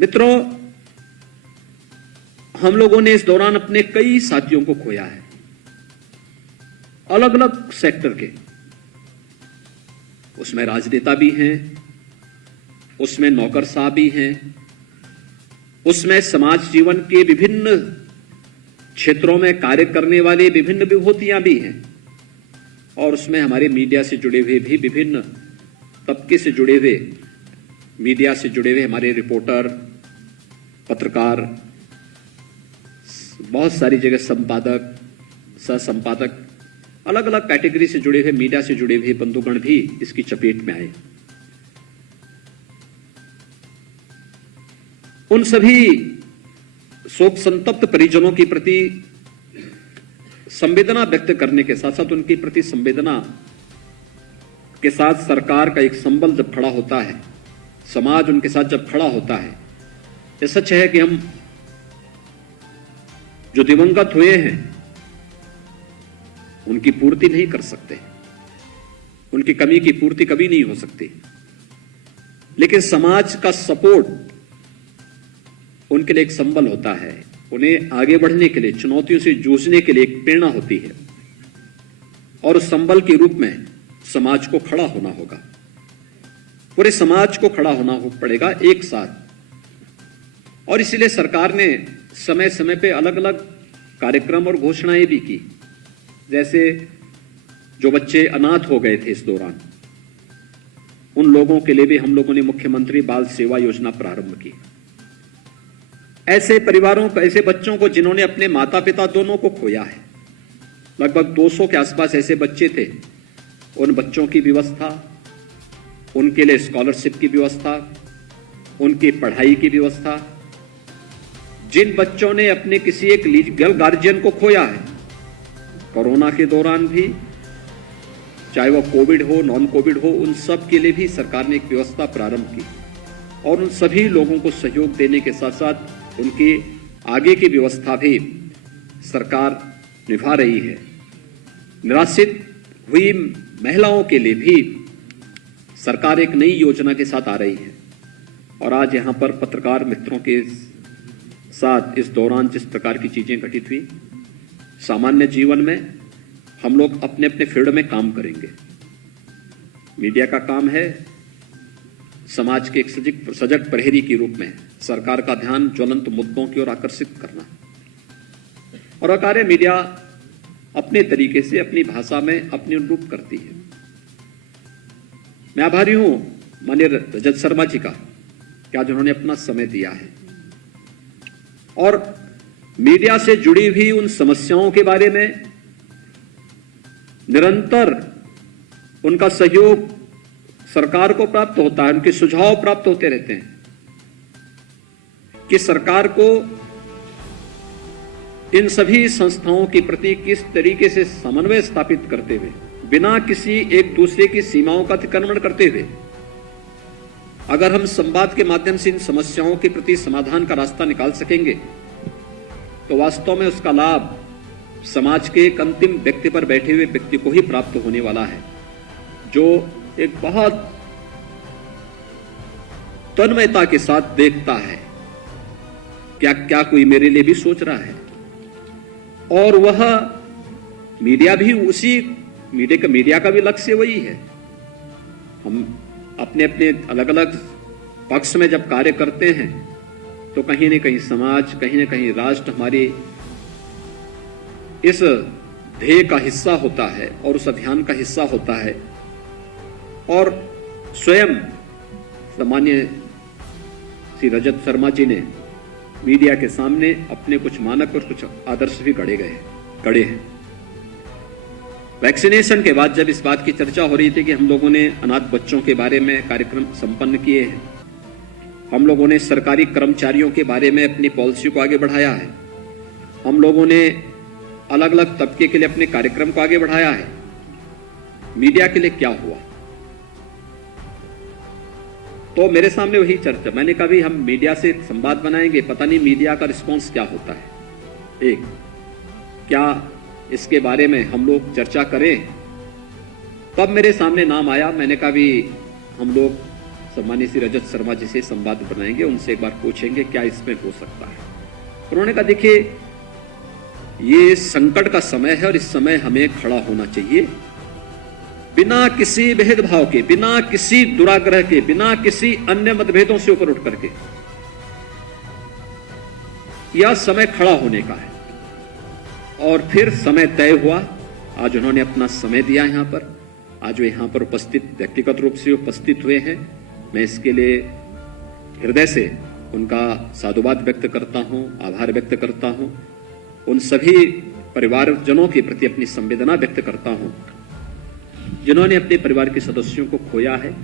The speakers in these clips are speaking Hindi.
मित्रों, हम लोगों ने इस दौरान अपने कई साथियों को खोया है, अलग अलग सेक्टर के। उसमें राजनेता भी हैं, उसमें नौकरशाह भी हैं, उसमें समाज जीवन के विभिन्न क्षेत्रों में कार्य करने वाले विभिन्न विभूतियां भी हैं, और उसमें हमारे मीडिया से जुड़े हुए भी विभिन्न तबके से जुड़े हुए, मीडिया से जुड़े हुए हमारे रिपोर्टर, पत्रकार, बहुत सारी जगह संपादक, सह संपादक, अलग अलग कैटेगरी से जुड़े हुए, मीडिया से जुड़े हुए बंधुगण भी इसकी चपेट में आए। उन सभी शोक संतप्त परिजनों के प्रति संवेदना व्यक्त करने के साथ साथ उनके प्रति संवेदना के साथ सरकार का एक संबल जब खड़ा होता है, समाज उनके साथ जब खड़ा होता है, यह सच है कि हम जो दिवंगत हुए हैं उनकी पूर्ति नहीं कर सकते, उनकी कमी की पूर्ति कभी नहीं हो सकती, लेकिन समाज का सपोर्ट उनके लिए एक संबल होता है, उन्हें आगे बढ़ने के लिए, चुनौतियों से जूझने के लिए एक प्रेरणा होती है, और उस संबल के रूप में समाज को खड़ा होना होगा, पूरे समाज को खड़ा होना पड़ेगा एक साथ। और इसीलिए सरकार ने समय समय पे अलग अलग कार्यक्रम और घोषणाएं भी की, जैसे जो बच्चे अनाथ हो गए थे इस दौरान, उन लोगों के लिए भी हम लोगों ने मुख्यमंत्री बाल सेवा योजना प्रारंभ की। ऐसे परिवारों को, ऐसे बच्चों को जिन्होंने अपने माता पिता दोनों को खोया है, लगभग 200 के आसपास ऐसे बच्चे थे, उन बच्चों की व्यवस्था, उनके लिए स्कॉलरशिप की व्यवस्था, उनकी पढ़ाई की व्यवस्था, जिन बच्चों ने अपने किसी एक लीगल गार्जियन को खोया है कोरोना के दौरान भी, चाहे वह कोविड हो, नॉन कोविड हो, उन सब के लिए भी सरकार ने एक व्यवस्था प्रारंभ की, और उन सभी लोगों को सहयोग देने के साथ साथ उनकी आगे की व्यवस्था भी सरकार निभा रही है। निराश्रित हुई महिलाओं के लिए भी सरकार एक नई योजना के साथ आ रही है, और आज यहां पर पत्रकार मित्रों के साथ इस दौरान जिस प्रकार की चीजें घटित हुई, सामान्य जीवन में हम लोग अपने अपने फील्ड में काम करेंगे। मीडिया का काम है समाज के एक सजग प्रहरी के रूप में सरकार का ध्यान ज्वलंत मुद्दों की ओर आकर्षित करना, और कार्य मीडिया अपने तरीके से, अपनी भाषा में अपने अनुरूप करती है। मैं आभारी हूं माननीय रजत शर्मा जी का कि आज उन्होंने अपना समय दिया है, और मीडिया से जुड़ी हुई उन समस्याओं के बारे में निरंतर उनका सहयोग सरकार को प्राप्त होता है, उनके सुझाव प्राप्त होते रहते हैं कि सरकार को इन सभी संस्थाओं के प्रति किस तरीके से समन्वय स्थापित करते हुए, बिना किसी एक दूसरे की सीमाओं का अतिक्रमण करते हुए, अगर हम संवाद के माध्यम से इन समस्याओं के प्रति समाधान का रास्ता निकाल सकेंगे, तो वास्तव में उसका लाभ समाज के एक अंतिम व्यक्ति पर बैठे हुए व्यक्ति को ही प्राप्त होने वाला है, जो एक बहुत तन्मयता के साथ देखता है क्या क्या कोई मेरे लिए भी सोच रहा है। और वह मीडिया भी उसी मीडिया का भी लक्ष्य वही है। हम अपने अपने अलग अलग पक्ष में जब कार्य करते हैं, तो कहीं न कहीं समाज, कहीं न कहीं राष्ट्र हमारे इस ध्येय का हिस्सा होता है और उस अभियान का हिस्सा होता है। और स्वयं सामान्य श्री रजत शर्मा जी ने मीडिया के सामने अपने कुछ मानक और कुछ आदर्श भी गढ़े हैं। वैक्सीनेशन के बाद जब इस बात की चर्चा हो रही थी कि हम लोगों ने अनाथ बच्चों के बारे में कार्यक्रम संपन्न किए हैं, हम लोगों ने सरकारी कर्मचारियों के बारे में अपनी पॉलिसी को आगे बढ़ाया है, हम लोगों ने अलग अलग तबके के लिए अपने कार्यक्रम को आगे बढ़ाया है, मीडिया के लिए क्या हुआ? तो मेरे सामने वही चर्चा, मैंने कहा भी हम मीडिया से संवाद बनाएंगे, पता नहीं मीडिया का रिस्पांस क्या होता है। एक, क्या इसके बारे में हम लोग चर्चा करें? तब मेरे सामने नाम आया, मैंने कहा भी हम लोग सम्मानीय श्री रजत शर्मा जी से संवाद बनाएंगे, उनसे एक बार पूछेंगे क्या इसमें हो सकता है। उन्होंने कहा देखिए ये संकट का समय है और इस समय हमें खड़ा होना चाहिए, बिना किसी भेदभाव के, बिना किसी दुराग्रह के, बिना किसी अन्य मतभेदों से ऊपर उठ करके। यह समय खड़ा होने का है और फिर समय तय हुआ। आज उन्होंने अपना समय दिया यहां पर, आज वे यहां पर उपस्थित, व्यक्तिगत रूप से उपस्थित हुए हैं। मैं इसके लिए हृदय से उनका साधुवाद व्यक्त करता हूं, आभार व्यक्त करता हूं। उन सभी परिवारजनों के प्रति अपनी संवेदना व्यक्त करता हूं जिन्होंने अपने परिवार के सदस्यों को खोया है,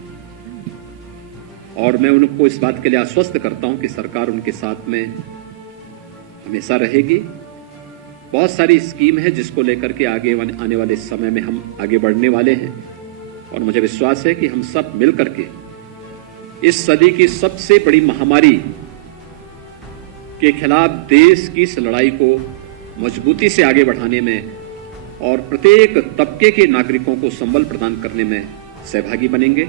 और मैं उनको इस बात के लिए आश्वस्त करता हूं कि सरकार उनके साथ में हमेशा रहेगी। बहुत सारी स्कीम है जिसको लेकर के आगे आने वाले समय में हम आगे बढ़ने वाले हैं, और मुझे विश्वास है कि हम सब मिलकर के इस सदी की सबसे बड़ी महामारी के खिलाफ देश की इस लड़ाई को मजबूती से आगे बढ़ाने में और प्रत्येक तबके के नागरिकों को संबल प्रदान करने में सहभागी बनेंगे।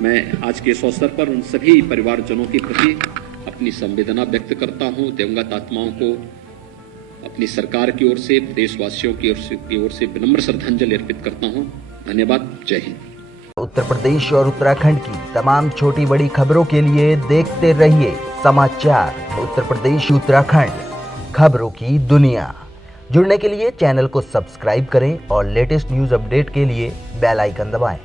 मैं आज के इस अवसर पर उन सभी परिवारजनों के प्रति अपनी संवेदना व्यक्त करता हूं। दिवंगत आत्माओं को अपनी सरकार की ओर से, देशवासियों की ओर से विनम्र श्रद्धांजलि अर्पित करता हूं। धन्यवाद। जय हिंद। उत्तर प्रदेश और उत्तराखंड की तमाम छोटी बड़ी खबरों के लिए देखते रहिए समाचार उत्तर प्रदेश उत्तराखंड, खबरों की दुनिया। जुड़ने के लिए चैनल को सब्सक्राइब करें और लेटेस्ट न्यूज अपडेट के लिए बेल आइकन दबाएं।